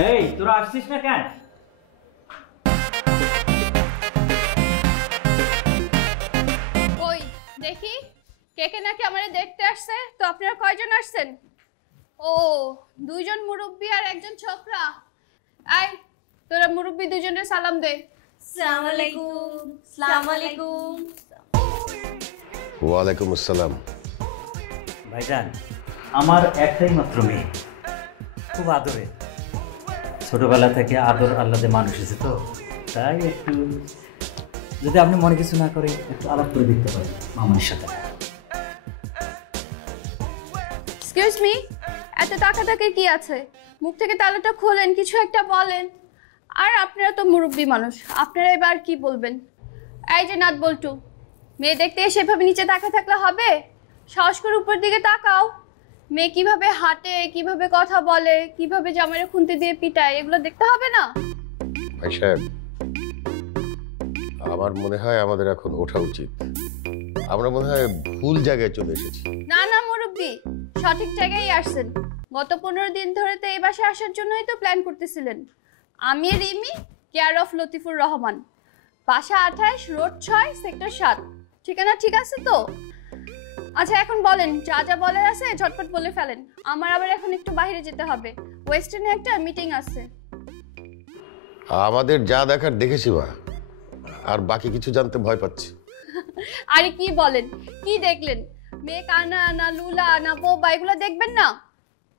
এই তোরা আসছিস না কেন? ওই দেখি কে কে নাকি আমারে দেখতে আসছে। তো আপনারা কয়জন আসছেন? ও, দুইজন মুরব্বি আর একজন ছোকরা। আই তোরা মুরব্বি দুইজনের সালাম দে। আসসালামু আলাইকুম। আসসালামু আলাইকুম। ওয়া আলাইকুম আসসালাম। ভাইজান, আমার একটাই মাত্র মেয়ে, খুব আদরে। ছোটবেলা থেকে আদর আল্লাদে মানুষ এসে, তো তাই একটু যদি আপনি মনে কিছু না করে একটু আলাপ করে দেখতে পারেন মামনির সাথে। এক্সকিউজ মি, এত তাকাতাকি কি আছে? মুখ থেকে তালাটা খোলেন, কিছু একটা বলেন। আর আপনারা তো মুরব্বি মানুষ, আপনারা এবার কি বলবেন? এই যে নাট বল্টু, মেয়ে দেখতে সেভাবে নিচে তাকিয়ে থাকলে হবে? সাহস করে উপর দিকে তাকাও। মেয়ে কিভাবে হাঁটে, কিভাবে কথা বলে, কিভাবে জামাইয়ের খুন্তি দিয়ে পিটায়, এগুলো দেখতে হবে না? ভাই সাহেব, আমার মনে হয় আমাদের এখন ওঠা উচিত। আমরা মনে হয় ভুল জায়গায় চলে এসেছি। না না মুরব্বি, সঠিক জায়গায় আসছেন। গত 15 দিন ধরে তো এই বাসায় আসার জন্যই তো প্ল্যান করতেছিলেন। আমি রিমি, কেয়ার অফ লতিফুর রহমান, বাসা 28, রোড 6, সেক্টর 7। ঠিকানা ঠিক আছে তো? আচ্ছা এখন বলেন, যা যা বলার আছে ঝটপট বলে ফেলেন। আমার আবার এখন একটু বাইরে যেতে হবে, ওয়েস্টার্নে একটা মিটিং আছে। আমাদের যা দেখার দেখেছি মা, আর বাকি কিছু জানতে ভয় পাচ্ছি। আরে কি বলেন, কি দেখলেন? মেয়ে কানা না লুলা না বোবা, এগুলো দেখবেন না?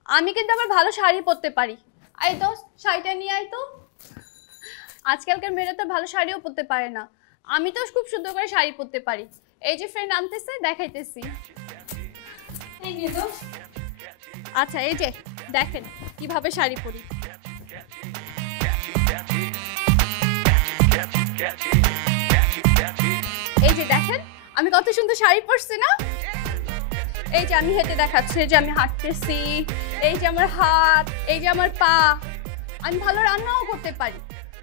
আমি কিন্তু আবার ভালো শাড়ি পরতে পারি। আয় দোস্ত, শাড়িটা নিয়ে আয় তো। আজকালকার মেয়েরা তো ভালো শাড়িও পরতে পারে না, আমি তো খুব সুন্দর করে শাড়ি পরতে পারি। এই যে ফ্রেন্ড আনতেছে, দেখাইতেছি। এই নে দোস্ত। আচ্ছা এই যে দেখেন কিভাবে শাড়ি পরি। এই যে দেখেন আমি কত সুন্দর শাড়ি পরছি না? এই যে আমি হেঁটে দেখাচ্ছি, এই যে আমি হাঁটতেছি, এই যে আমার হাত, এই যে আমার পা। আমি ভালো রান্নাও করতে পারি,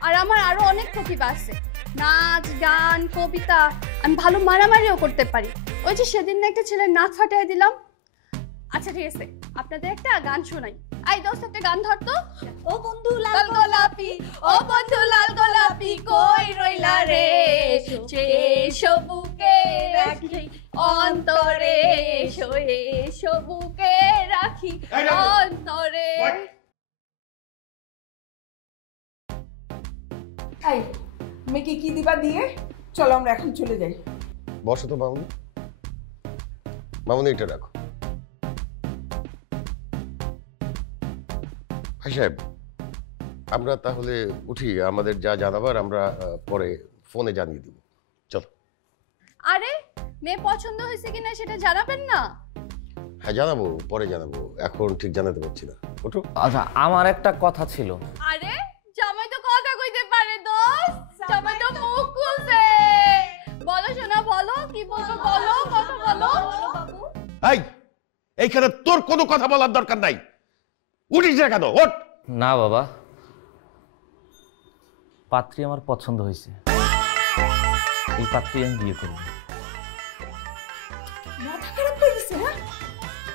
আর আমার আরো অনেক প্রতিভা আছে, নাচ গান কবিতা। আমি ভালো মারামারিও করতে পারি। ওই যে সেদিন না একটা ছেলের নাচ ফাটাই দিলাম। আচ্ছা ঠিক আছে, আপনাদের একটা গান শোনাই। আই দোস্ত একটা গান ধরতো। ও বন্ধু লাল লাল গোলাপি, ও বন্ধু লাল গোলাপি, কই রইলা রে, এসো বুকে রাখি অন্তরে, এসো বুকে রাখি অন্তরে। এই মেয়েকে কি দিবা দিয়ে? চলো আমরা এখন চলে যাই। বসো তো মামুনি। মামুনি এটা রাখো। ভাই সাহেব, আমরা তাহলে উঠি। আমাদের যা জানাবার আমরা পরে ফোনে জানিয়ে দেব। চলো। আরে মেয়ে পছন্দ হয়েছে কিনা সেটা জানাবেন না? হ্যাঁ জানাবো, পরে জানাবো, এখন ঠিক জানাতে পারছি না। ওঠো। আচ্ছা আমার একটা কথা ছিল। আরে জামাই তো কথা কইতে পারে দোস্ত, জামাই তো মুখ খুলছে। বলো সোনা বলো, কি বলছো বলো, কথা বলো। বাবু। এই এইখানে তোর কোনো কথা বলার দরকার নাই। উঠিস না কেন? ওঠ। না বাবা, পাত্রী আমার পছন্দ হয়েছে, এই পাত্রী আমি বিয়ে করব। মাথা খারাপ হয়ে গেছে না?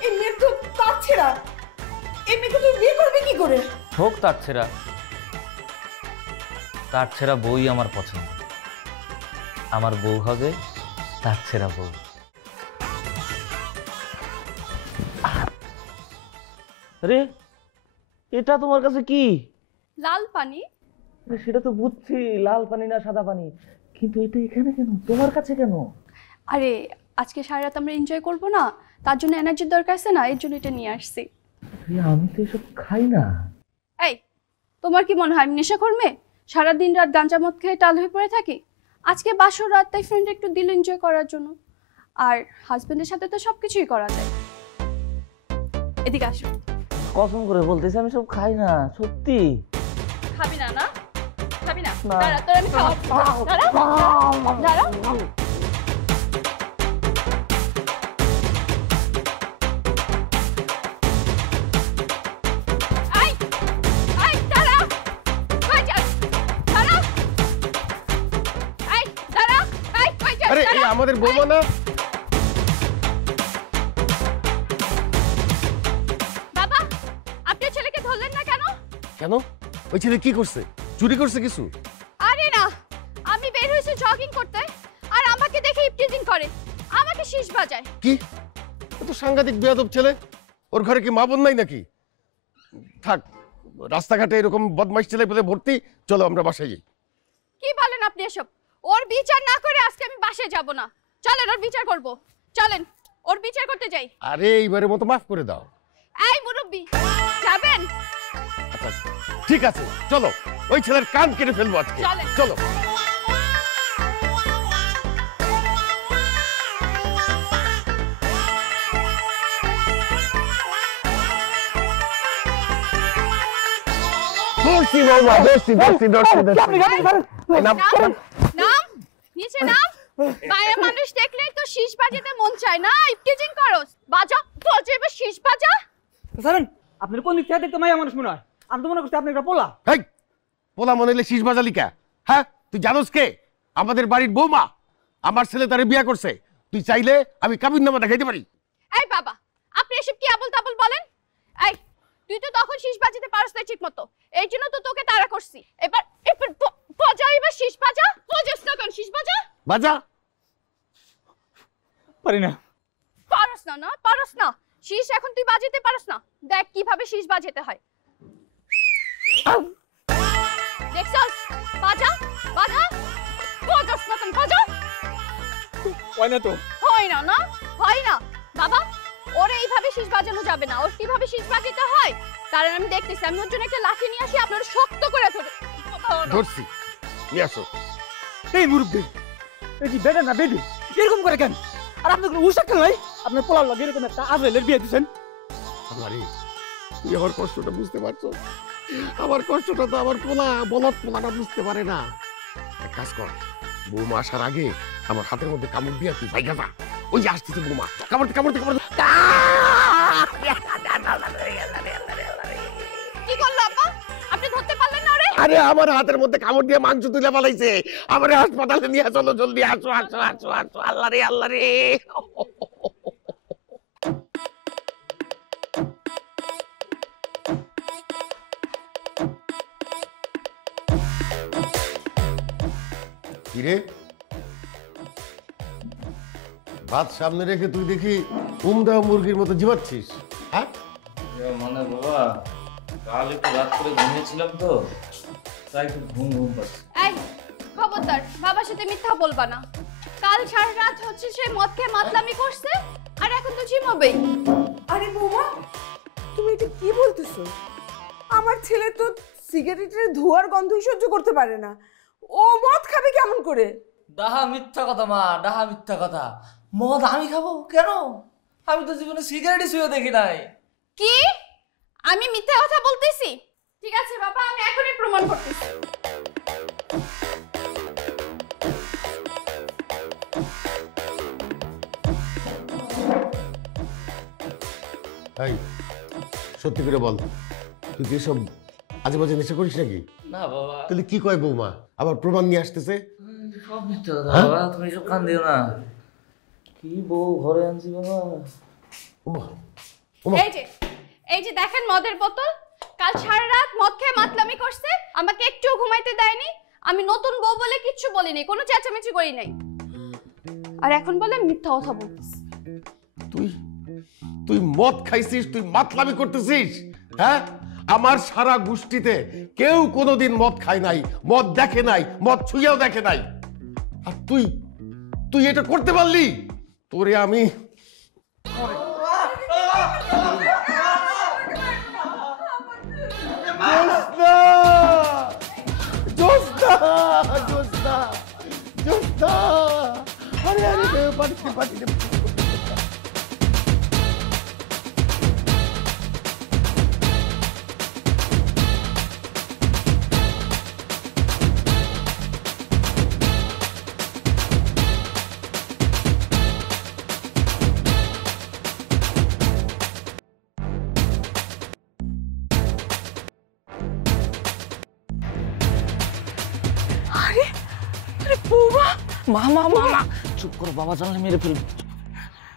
এই মেয়ে তো কাছেরা, এই মেয়েকে তুই বিয়ে করবি কি করে? হোক তার ছেঁড়া বউই আমার পছন্দ। আমার বউ হবে তার ছেঁড়া বউ। আরে এটা তোমার কাছে কি? লাল পানি। সেটা তো বুঝছি, লাল পানি না সাদা পানি, কিন্তু এটা এখানে কেন, তোমার কাছে কেন? আরে আজকে সারা রাত আমরা এনজয় করব না, তার জন্য এনার্জির দরকার আছে না, এর জন্য এটা নিয়ে আসছি। আমি তো এসব খাই না। এই তোমার কি মনে হয় আমি নেশাখোর মেয়ে? সারাদিন রাত গাঁজা মদ খেয়ে টাল হয়ে পড়ে থাকি? আজকে বাসর রাত, তাই ফ্রেন্ড একটু দিল এনজয় করার জন্য। আর হাজবেন্ডের সাথে তো সবকিছুই করা যায়। এদিকে আসো। কসম করে বলতেছি আমি সব খাই না, সত্যি। খাবি না? না খাবি না? না। দাঁড়া তোর আমি খাওয়াবো। দাঁড়া দাঁড়া। আই আই দাঁড়া, কই যাস? দাঁড়া আই দাঁড়া, আই কই যাস? আরে এই আমাদের বৌমা না? বাবা আপনি ছেলেকে ধরলেন না কেন? কেন? ওই ছেলে কি করছে? চুরি করছে কিছু? আরে না, আমি বের হয়েছি জগিং করতে আর আমাকে দেখে ইপটিজিং করে, আমাকে শীষ বাজায়। কি? এত সাংঘাতিক বেয়াদব ছেলে। ওর ঘরে কি মা বোন নাই নাকি? থাক, রাস্তাঘাটে এরকম বদমাইশ ছেলে পেলে ভর্তি। চলো আমরা বাসায় যাই। কি বলেন আপনি এসব? ওর বিচার না করে আজকে আমি বাসায় যাব না। চলেন ওর বিচার করব, চলেন ওর বিচার করতে যাই। আরে এইবারের মতো মাফ করে দাও। এই মুরব্বি, যাবেন? আচ্ছা ঠিক আছে, চলো ওই ছেলের কান কেটে ফেলবো আজকে। চলেন। চলো। দোস্তি বৌমা, দোস্তি দোস্তি দোস্তি দোস্তি। নাম, নাম, নিচে নাম। মায়া মানুষ দেখলেই তো শীষ বাজাতে মন চায় না, ইপটিজিং করস। বাজা, তোর যে এবার শীষ বাজা। স্যার আপনার কোন দিক থেকে দেখতে মায়া মানুষ মনে হয়? আমি তো মনে করছি আপনি একটা পোলা। হেই, পোলা মনে হলে শীষ বাজালি কে? হ্যাঁ, তুই জানোস কে? আমাদের বাড়ির বৌমা। আমার ছেলে তারে বিয়ে করছে। তুই চাইলে আমি কাবিননামা দেখাইতে পারি। এই বাবা, আপনি এসব কি আবল তাবল বলেন? এই, তুই তো তখন শীষ বাজাতে পারস না ঠিক মতো, এই জন্য তো তোকে তাড়া করছি। এবার এবার বাজা, এবার শীষ বাজা। বাজাস না কেন শীষ বাজা? বাজা। পারি না। পারস না? না পারস না, শীষ এখন তুই বাজাতে পারস না। দেখ কিভাবে শীষ বাজাতে হয়। দেখছস? বাজা, বাজা। বাজাস না কেন? বাজা। হয় না তো। হয় না? না হয় না বাবা, ওরে এইভাবে শীষ বাজানো যাবে না। ওর কিভাবে শীষ বাজাতে হয় কারণ আমি দেখতেছি। আমি ওর জন্য একটা লাঠি নিয়ে আসি, আপনার শক্ত করে ধরে ধরছি, নিয়ে আসো। এই মুরব্বি, এই যে বেটা না বেডি এরকম করে কেন? আর আপনার কোনো উৎসাহ কেন নাই? আপনার পোলার লাগে এরকম একটা আজরাইলের বিয়ে দিচ্ছেন। আমারে, তুই আমার কষ্টটা বুঝতে পারছো? আমার কষ্টটা তো আমার পোলা, বলদ পোলাটা বুঝতে পারে না। এক কাজ কর, বৌমা আসার আগে আমার হাতের মধ্যে কামড় দিয়া তুই ভাইগা যা। ওই যে আসতেছে বৌমা, কামড়তে কামড়তে কামড়তে। কি করলো আপা? আপনি ধরতে পারলেন না ওরে? আরে আমার হাতের মধ্যে কামড় দিয়ে মাংস তুলে পালাইছে। আমারে হাসপাতালে নিয়ে চলো, জলদি আসো আসো আসো আসো। আল্লাহ রে, আল্লাহ রে। কিরে, ভাত সামনে রেখে তুই দেখি উমদা মুরগির মতো জিবাচ্ছিস? হ্যাঁ, মানে বাবা, কাল একটু রাত করে ঘুমিয়েছিলাম তো, তাই একটু ঘুম ঘুম পাচ্ছে। এই খবরদার, বাবার সাথে মিথ্যা বলবা না। কাল সারা রাত হচ্ছে সে মদ খেয়ে মাতলামি করছে আর এখন তো ঝিমাবেই। আরে বৌমা, তুমি এটা কি বলতেছো? আমার ছেলে তো সিগারেটের ধোঁয়ার গন্ধই সহ্য করতে পারে না। ও মদ খাবে কেমন করে? ডাহা মিথ্যা কথা মা, ডাহা মিথ্যা কথা। মদ আমি খাবো কেন? আমি তো জীবনে সিগারেটই ছুঁয়ে দেখি নাই। কি? আমি মিথ্যা কথা বলতেছি? ঠিক আছে বাবা, আমি এখনই প্রমাণ করতেছি। এই সত্যি করে বল, তুই কি সব আজে বাজে নেশা করিস নাকি? না বাবা, তাহলে কি কয় বৌমা? আবার প্রমাণ নিয়ে আসতেছে। সব মিথ্যা কথা বাবা, তুমি এসব কান দিও না। কি বউ ঘরে আনছি বাবা। ওমা, ওমা। এই যে দেখেন মদের বোতল। কাল সারা রাত মদ খেয়ে মাতলামি করছে, আমাকে একটুও ঘুমাইতে দেয়নি। আমি নতুন বউ বলে কিচ্ছু বলিনি, কোনো চেঁচামেচি করি নাই। আর এখন বলে মিথ্যা কথা বলছিস। তুই তুই মদ খাইছিস, তুই মাতলামি করতেছিস? হ্যাঁ, আমার সারা গোষ্ঠীতে কেউ কোনোদিন মদ খায় নাই, মদ দেখে নাই, মদ ছুঁয়েও দেখে নাই। আর তুই তুই এটা করতে পারলি? তোরে আমি আরে আরে বৌমা, মামা মামা চুপ করো, বাবা জানলে মেরে ফেলবে।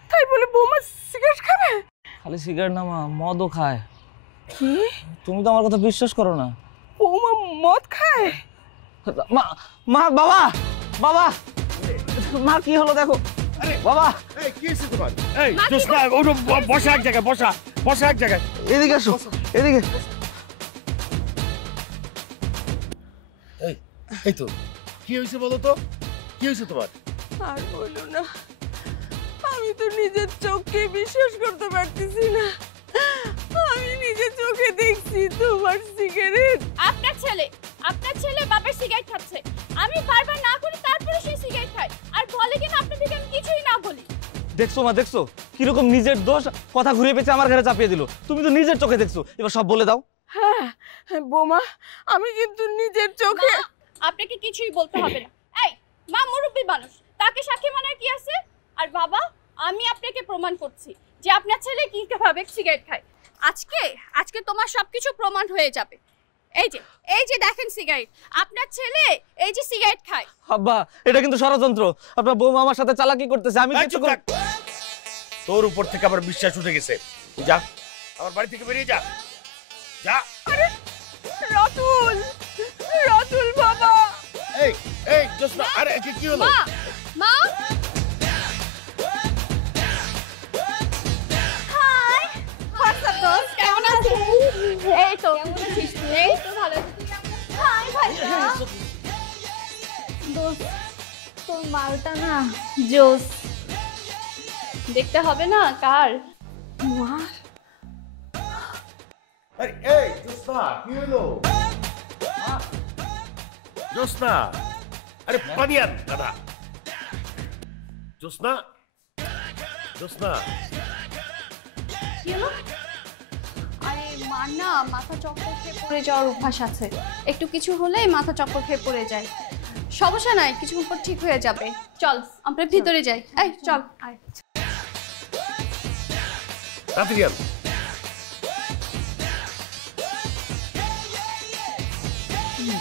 তাই বলে বৌমা সিগারেট খাবে? খালি সিগারেট না মা, মদও খায়। কি? তুমি তো আমার কথা বিশ্বাস করো না। বৌমা মদ খায়? মা মা বাবা বাবা মা কি হলো দেখো বাবা এই কি হইছে তোমার? এই জোসনা ওঠো, বসা এক জায়গায়, বসা এক জায়গায়। এদিকে এসো এদিকে এই তো কি হয়েছে বলো তো, কি হয়েছে তোমার? আর বলো না, আমি তো নিজের চোখকে বিশ্বাস করতে পারতেছি না। আমি নিজের চোখে দেখছি তোমার সিগারেট। আপনার ছেলে বাবার সিগারেট খাচ্ছে, আমি বারবার না করি তারপরে সে সিগারেট খায় আর বলে কিনা আপনাদেরকে আমি কিছুই না বলি। দেখছো মা দেখছো কিরকম নিজের দোষ কথা ঘুরে পেঁচে আমার ঘরে চাপিয়ে দিল। তুমি তো নিজের চোখে দেখছো, এবার সব বলে দাও। হ্যাঁ বৌমা, আমি কিন্তু নিজের চোখে। মা, আপনাকে কিছুই বলতে হবে না। এই মা মুরব্বী মানুষ, তাকে সাক্ষী মানার কি আছে? আর বাবা, আমি আপনাকে প্রমাণ করছি যে আপনার ছেলে কিভাবে সিগারেট খায়। আজকে তোমার সবকিছু প্রমাণ হয়ে যাবে। এই যে দেখেন সিগারেট, আপনার ছেলে এই যে সিগারেট খায়। আব্বা এটা কিন্তু ষড়যন্ত্র, আপনার বৌমা আমার সাথে চালাকি করতেছে। আমি এই কিছু চুপ থাক। তোর উপর থেকে আবার বিশ্বাস উঠে গেছে। তুই যা, আমার বাড়ি থেকে বেরিয়ে যা, যা। রতুল বাবা। এই এই জোসনা, আরে কি হলো? মা হাই হোয়াটসঅ্যাপ দোস্ত, কেমন আছিস? এই তো ভালো আছি। হাই ভাইয়া। দোস্ত তোর মালটা না জোস। দেখতে হবে না কার? আরে এই জোসনা, কি হলো? জোসনা, আরে পানি আন দাদা। জোসনা, কি হলো? আরে মার না মাথা চক্কর খেয়ে পড়ে যাওয়ার অভ্যাস আছে, একটু কিছু হলেই মাথা চক্কর খেয়ে পড়ে যায়। সমস্যা নাই, কিছুক্ষণ পর ঠিক হয়ে যাবে। চল আমরা ভিতরে যাই। এই চল আয়। তাড়াতাড়ি আন।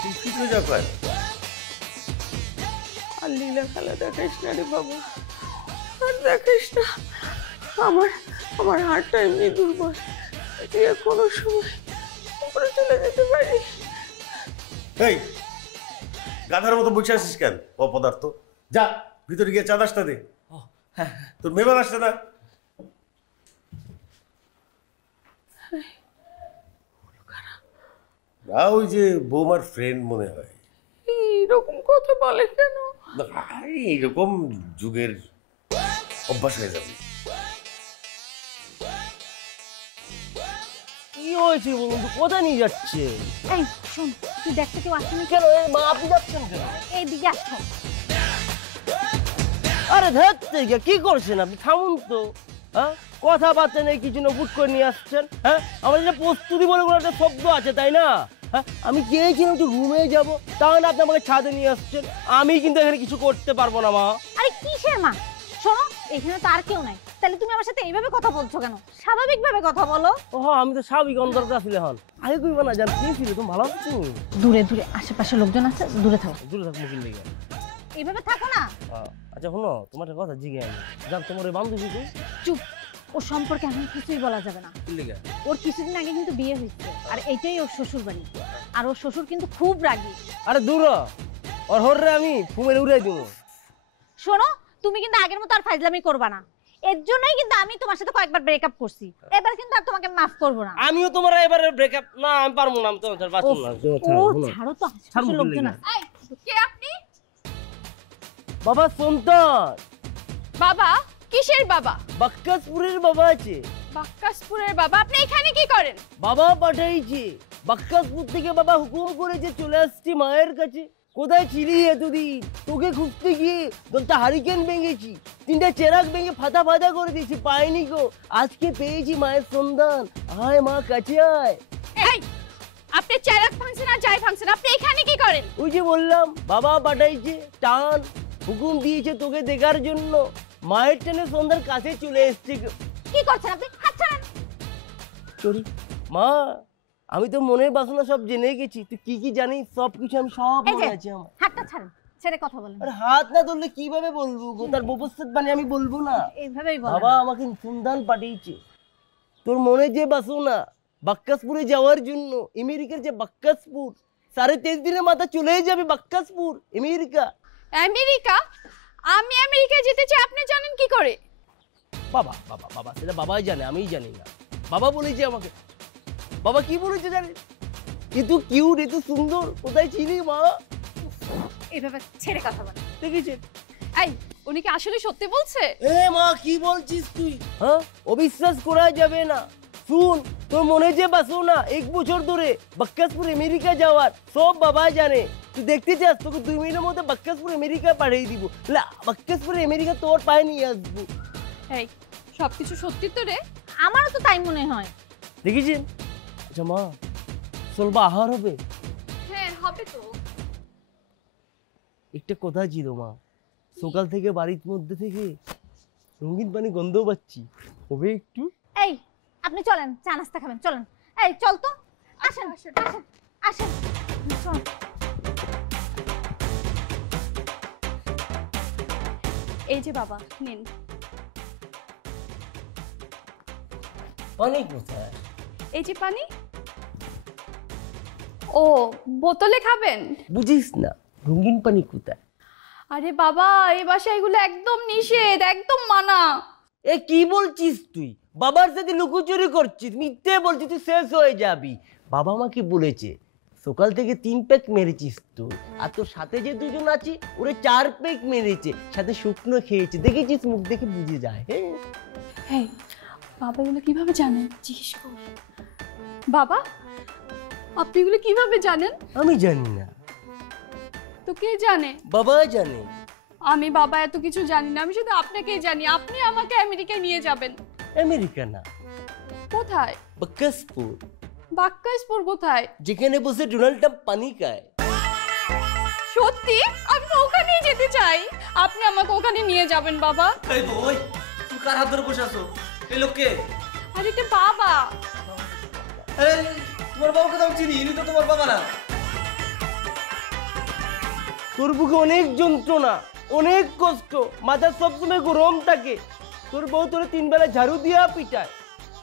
তুই ভিতরে যা কর। আর লীলা খেলা দেখাইস না রে বাবা, আর দেখাইস না। আমার হাতটা এমনি দুর্বল, তুই কোনো সময় উপরে চলে যেতে পারিস। এই গাধার মতো বসে আছিস কেন? অপদার্থ, যা ভিতরে গিয়ে চা নাস্তা দে। তোর মেহমান আসছে না? ওই যে বৌমার ফ্রেন্ড মনে হয়। এইরকম কথা বলে কেন? এইরকম যুগের অভ্যাস হয়ে যাবে। কি হয়েছে বলুন তো, কোথায় নিয়ে যাচ্ছে? এই শোন, তুই দেখতে কেউ আসেনি কেন মা আপনি যাচ্ছেন কেন? এইদিকে আসো। আরে ধরতে কি করছেন আপনি? থামুন তো। হ্যাঁ কথাবার্তা নেই, কিছু না, বুট করে নিয়ে আসছেন। হ্যাঁ আমাদের যে প্রস্তুতি বলে কোনো একটা শব্দ আছে, তাই না? হ্যাঁ আমি চেয়েছিলাম একটু রুমে যাবো, তাহলে আপনি আমাকে ছাদে নিয়ে আসছেন। আমি কিন্তু এখানে কিছু করতে পারবো না মা। আরে কিসের মা? শোনো, এখানে তো আর কেউ নাই, তাহলে তুমি আমার সাথে এইভাবে কথা বলছো কেন? স্বাভাবিকভাবে কথা বলো। ও আমি তো স্বাভাবিক অন্তর্গত আসলে হন। আগে কইবা না, জান কি ছিল তুমি ভালো আছো? দূরে দূরে আশেপাশে লোকজন আছে, দূরে থাকো। দূরে থাক মুখিল লেগে। এইভাবে থাকো না। আচ্ছা শোনো, তোমার একটা কথা জিজ্ঞে আমি, জান তোমার ওই বান্ধবী কই? চুপ, ওর সম্পর্কে এখন কিছুই বলা যাবে না। কি লেগে? ওর কিছুদিন আগে কিন্তু বিয়ে হয়েছে, আর এইটাই ওর শ্বশুর বাড়ি। আর ওর শ্বশুর কিন্তু খুব রাগী। আরে দূর হ, ওর হররে আমি ফুমের উড়াই দিব। শোনো, তুমি কিন্তু আগের মতো আর ফাজলামি করবা না। এর জন্যই কিন্তু আমি তোমার সাথে কয়েকবার ব্রেকআপ করছি। এবার কিন্তু আর তোমাকে মাফ করব না। আমিও তোমার এবারে ব্রেকআপ না, আমি পারবো না, আমি তোমার বাঁচব না। ও ছাড়ো তো, আশেপাশে লোকজন আছে। এই কে আপনি? বাবা সন্তান, বাবা? কিসের বাবা? বাক্কাসপুরের বাবা আছে। বাক্কাসপুরের বাবা? আপনি এখানে কি করেন? বাবা পাঠাইছে বাক্কাসপুর থেকে, বাবা হুকুম করেছে চলে আসছি মায়ের কাছে। কোথায় ছিলি এতদিন? তোকে খুঁজতে গিয়ে 10টা হারিকেন ভেঙেছি, 3টা চেরাক ভেঙে ফাটা ফাটা করে দিয়েছি, পাইনি গো। আজকে পেয়েছি মায়ের সন্ধান। আয় মা, কাছে আয়। এই আপনি চেরাক ভাঙছেন আর যাই ভাঙছেন, আপনি এখানে কি করেন? ওই যে বললাম, বাবা পাঠাইছে, টান হুকুম দিয়েছে তোকে দেখার জন্য। মায়ের টেনে সন্ধ্যার কাছে চলে এসছে। কি করছেন আপনি? হাত ছাড়েন। চলি মা, আমি তো মনের বাসনা সব জেনে গেছি। তুই কি কি জানিস সব কিছু আমি সব এই যে, মনে আছে আমার। হাতটা ছাড়েন, ছেড়ে কথা বলেন। আরে হাত না ধরলে কিভাবে বলবো গো? তার বপস্থাত মানে আমি বলবো না। এইভাবেই বলেন। বাবা আমাকে সন্ধান পাঠিয়েছে তোর মনে যে বাসনা বাক্কাসপুরে যাওয়ার জন্য। আমেরিকার যে বাক্কাসপুর, 3.5 দিনের মাথা চলে যাবে বাক্কাসপুর আমেরিকা। আমেরিকা? আমি আমেরিকায় যেতে চাই, আপনি জানেন কি করে? বাবা বাবা বাবা সেটা বাবাই জানে, আমিই জানি না। বাবা বলেছে আমাকে। বাবা কি বলেছে জানেন? এত কিউট, এত সুন্দর, কোথায় ছিলি মা? এভাবে ছেড়ে কথা বলে দেখেছেন? এই, উনি কি আসলে সত্যি বলছে? এ মা কি বলছিস তুই? হ্যাঁ, অবিশ্বাস করা যাবে না। শুন, তোর মনে যে বাসো না 1 বছর ধরে বাক্কাসপুর আমেরিকা যাওয়ার সব বাবা জানে। তুই দেখতে চাস? তোকে 2 মিনিটের মধ্যে বাক্কাসপুর আমেরিকা পাঠিয়ে দিব। বাক্কাসপুর আমেরিকা তোর পায়ে নিয়ে আসবো। এই, সবকিছু সত্যি তো রে? আমারও তো তাই মনে হয়। দেখেছেন? আচ্ছা মা, চলবা আহার হবে? হ্যাঁ, হবে তো। একটা কথা ছিল মা, সকাল থেকে বাড়ির মধ্যে থেকে রঙিন পানি গন্ধ পাচ্ছি, হবে একটু? এই আপনি চলেন, চা নাস্তা খাবেন, চলেন। এই চল তো, আসেন আসেন আসেন আসেন, চল। এই যে বাবা, নিন। অনেক কোথায়? এই যে পানি। ও, বোতলে খাবেন? বুঝিস না রঙিন পানি কোথায়? আরে বাবা, এই বাসায় এগুলো একদম নিষেধ, একদম মানা। এ কি বলছিস তুই? বাবার সাথে লুকোচুরি করছিস, মিথ্যে বলছিস, তুই শেষ হয়ে যাবি। বাবা আমাকে বলেছে সকাল থেকে 3 প্যাক মেরেছিস তুই, আর তোর সাথে যে 2জন আছে ওরে 4 প্যাক মেরেছে, সাথে শুকনো খেয়েছে। দেখেছিস? মুখ দেখে বুঝে যায়। হ্যাঁ, বাবা এগুলো কিভাবে জানেন? জিজ্ঞেস কর। বাবা, আপনি এগুলো কিভাবে জানেন? আমি জানি না, তো কে জানে? বাবা জানে। আমি বাবা এত কিছু জানি না, আমি শুধু আপনাকেই জানি। আপনি আমাকে আমেরিকায় নিয়ে যাবেন। আমেরিকা না, কোথায়? বাক্কাসপুর। বাক্কাসপুর কোথায়? যেখানে বসে ডোনাল্ড ট্রাম্প পানি খায়। সত্যি? আমি তো ওখানেই যেতে চাই। আপনি আমাকে ওখানে নিয়ে যাবেন বাবা। এই বই, তুমি কার হাত ধরে বসে আছো? এই লোককে? আর এটা বাবা। এই, তোমার বাবাকে তো আমি চিনি, ইনি তো তোমার বাবা না। তোর বুকে অনেক যন্ত্রণা, অনেক কষ্ট, মাথা সবসময় গরম থাকে। তোর বউ তোর 3 বেলা ঝাড়ু দিয়া পিটায়,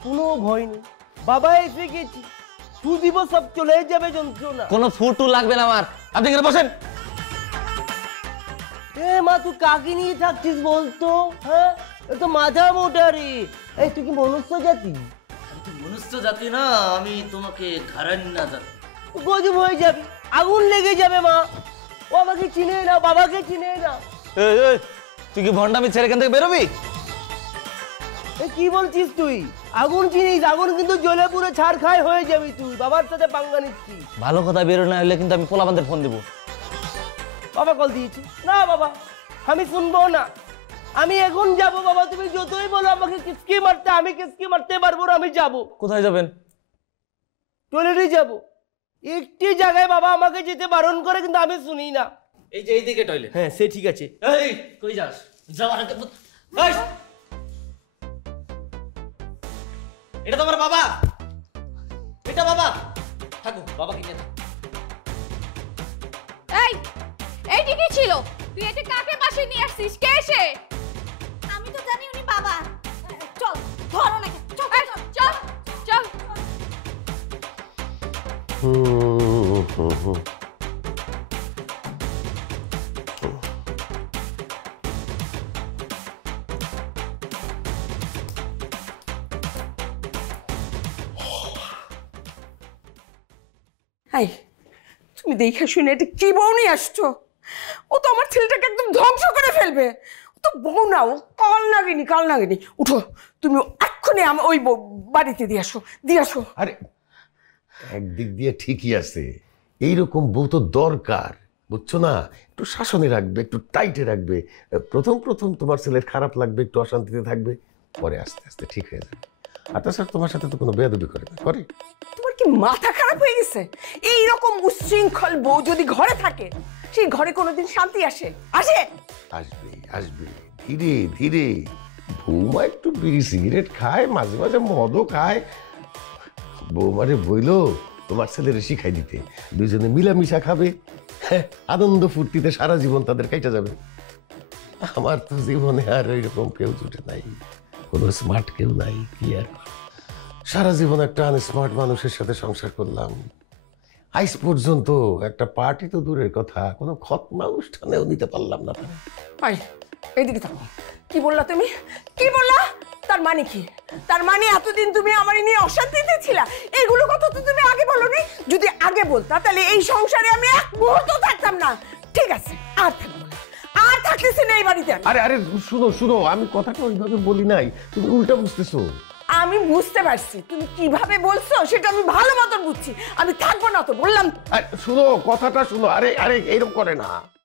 কোনো ভয় নেই। বাবা এসে গেছি, ফু দিব, সব চলে যাবে যন্ত্রণা। কোনো ফুটু লাগবে না আমার। আপনি এখানে বসেন। এ মা, তুই কাকে নিয়ে থাকছিস বলতো? হ্যাঁ, এ তো মাথা মোটা রে। এই তুই কি মনুষ্য জাতি? মনুষ্য জাতি না, আমি তোমাকে ঘাড়ান্না জাতি। গজব হয়ে যাবি, আগুন লেগে যাবে মা। ও আমাকে চিনে না, বাবাকে চিনে না। তুই কি ভন্ডামি ছেড়ে এখান থেকে বেরোবি? এ কি বলছিস তুই? আগুন চিনিস? আগুন কিন্তু জ্বলে পুরো ছাড়খাই হয়ে যাবি তুই। বাবার সাথে পাঙ্গা নিচ্ছিস। ভালো কথা বেরো না হলে কিন্তু আমি পোলাবানদের ফোন দেবো। বাবা কল দিয়েছি। না বাবা, আমি শুনবো না। আমি এখন যাব বাবা, তুমি যতই বলো আমাকে কিসকি মারতে, আমি কিসকি মারতে পারবো না। আমি যাব। কোথায় যাবেন? টয়লেটে যাব। একটি জায়গায় বাবা আমাকে যেতে বারণ করে, কিন্তু আমি শুনি না। এই যে এইদিকে টয়লেট। হ্যাঁ সে ঠিক আছে। এই, কই যাস? যাওয়ার আগে এই, এটা তোমার বাবা? এটা বাবা? থাকো, বাবাকে নিয়ে থাকো। এই, এইটা কি ছিল? তুই এটা কাকে বাসায় নিয়ে আসছিস? কে সে? আমি তো জানি উনি বাবা। চল, ধরো নাকি, চল চল চল। এই, তুমি দেখে শুনে এটা কি বউ নিয়ে আসছো? ও তো আমার ছেলেটাকে একদম ধ্বংস করে ফেলবে। ও তো বউ না, ও কাল নাগিনি। উঠো, তুমি এক্ষুনি ওই বাড়িতে দিয়ে আসো। আরে একদিক দিয়ে ঠিকই আছে, এইরকম বউ তো দরকার, বুঝছো না? একটু শাসনে রাখবে, একটু টাইটে রাখবে। প্রথম তোমার ছেলের খারাপ লাগবে, একটু অশান্তিতে থাকবে, পরে আস্তে আস্তে ঠিক হয়ে যাবে। আর তাছাড়া তোমার সাথে তো কোনো বেয়াদবি করে না, করে? তোমার কি মাথা খারাপ হয়ে গেছে? এইরকম উচ্ছৃঙ্খল বউ যদি ঘরে থাকে, সেই ঘরে কোনোদিন শান্তি আসে? আসবে ধীরে ধীরে। বৌমা একটু বিড়ি সিগারেট খায়, মাঝে মাঝে মদও খায়। বৌমারে বইলো তোমার ছেলেরে শিখাই দিতে, দুইজনে মিলামিশা খাবে, আনন্দ ফুর্তিতে সারা জীবন তাদের কাইটা যাবে। আমার তো জীবনে আর ওইরকম কেউ জুটে নাই, কোনো স্মার্ট কেউ নাই। কি আর সারা জীবন একটা আনস্মার্ট মানুষের সাথে সংসার করলাম, আজ পর্যন্ত একটা পার্টি তো দূরের কথা, কোনো খতনা অনুষ্ঠানেও নিতে পারলাম না। ভাই এইদিকে থাকো। কি বললা তুমি? কি বললা? তার মানে কি? তার মানে এতদিন তুমি আমার নিয়ে অশান্তিতে ছিলা? এগুলো কথা তো তুমি আগে বলোনি। যদি আগে বলতা তাহলে এই সংসারে আমি এক মুহূর্ত থাকতাম না। ঠিক আছে, আর থাকবো না, আর থাকতেছি না এই বাড়িতে। আরে আরে শুনো শুনো, আমি কথাটা ওইভাবে বলি নাই, তুমি উল্টা বুঝতেছো। আমি বুঝতে পারছি তুমি কিভাবে বলছো, সেটা আমি ভালো মতন বুঝছি। আমি থাকবো না তো বললাম। শুনো কথাটা শুনো। আরে আরে এরকম করে না।